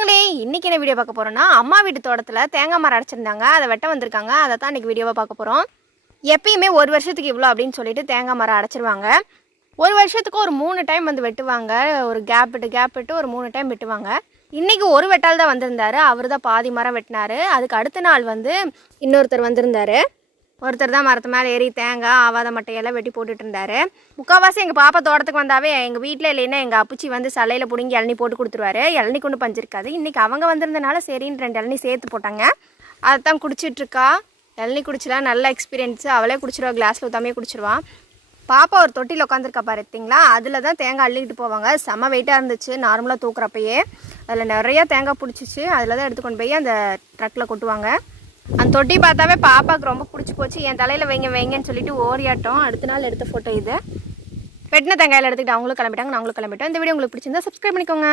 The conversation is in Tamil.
சொந்தங்களே, இன்னைக்கு என்ன வீடியோ பார்க்க போறோம்னா, அம்மா வீட்டு தோட்டத்துல தேங்காய் மரம் அடைச்சிருந்தாங்க. அதை வெட்ட வந்திருக்காங்க. அதை தான் இன்னைக்கு வீடியோவை பார்க்க போறோம். எப்பயுமே ஒரு வருஷத்துக்கு இவ்வளோ அப்படின்னு சொல்லிட்டு தேங்காய் மரம் அடைச்சிருவாங்க. ஒரு வருஷத்துக்கு ஒரு 3 டைம் வந்து வெட்டுவாங்க. ஒரு கேப் விட்டு ஒரு 3 டைம் வெட்டுவாங்க. இன்னைக்கு ஒரு வெட்டால் தான் வந்திருந்தாரு. அவர் தான் பாதி மரம் வெட்டினாரு. அதுக்கு அடுத்த நாள் வந்து இன்னொருத்தர் வந்திருந்தாரு. ஒருத்தர் தான் மரத்து மேலே ஏறி தேங்காய் ஆவாத மட்டையெல்லாம் வெட்டி போட்டுட்டு இருந்தாரு. முக்கால்வாசி எங்கள் பாப்பா தோட்டத்துக்கு வந்தாவே எங்கள் வீட்டில் இல்லைன்னா எங்கள் அப்புச்சி வந்து சலையில் பிடுங்கி இளநி போட்டு கொடுத்துருவாரு. இளநி கொண்டு பஞ்சிருக்காது. இன்றைக்கி அவங்க வந்திருந்தனால சரின்னு 2 இளநி சேர்த்து போட்டாங்க. அதை தான் குடிச்சிட்ருக்கா. இளநி குடிச்சலாம் நல்ல எக்ஸ்பீரியன்ஸு. அவளே குடிச்சிருவா, கிளாஸில் ஊற்றாமே குடிச்சிருவான். பாப்பா ஒரு தொட்டியில் உட்காந்துருக்கா பார்த்தீங்களா, அதில் தான் தேங்காய் அள்ளிக்கிட்டு போவாங்க. செம்ம வெயிட்டாக இருந்துச்சு நார்மலாக தூக்குறப்பயே. அதில் நிறையா தேங்காய் பிடிச்சிச்சு. அதில் தான் எடுத்துக்கொண்டு போய் அந்த ட்ரக்கில் கொட்டுவாங்க. அந்த தொட்டி பார்த்தாவே பாப்பாவுக்கு ரொம்ப பிடிச்சி போச்சு. என் தலையில் வைங்கன்னு சொல்லிட்டு ஓரியாட்டோம். அடுத்த நாள் எடுத்த ஃபோட்டோ இது. வெட்டின தேங்காயில் எடுத்துக்கிட்டு அவங்களும் கிளம்பிட்டாங்க, நாங்களும் கிளம்பிட்டோம். இந்த வீடியோ உங்களுக்கு பிடிச்சிருந்தா சப்ஸ்கிரைப் பண்ணிக்கோங்க.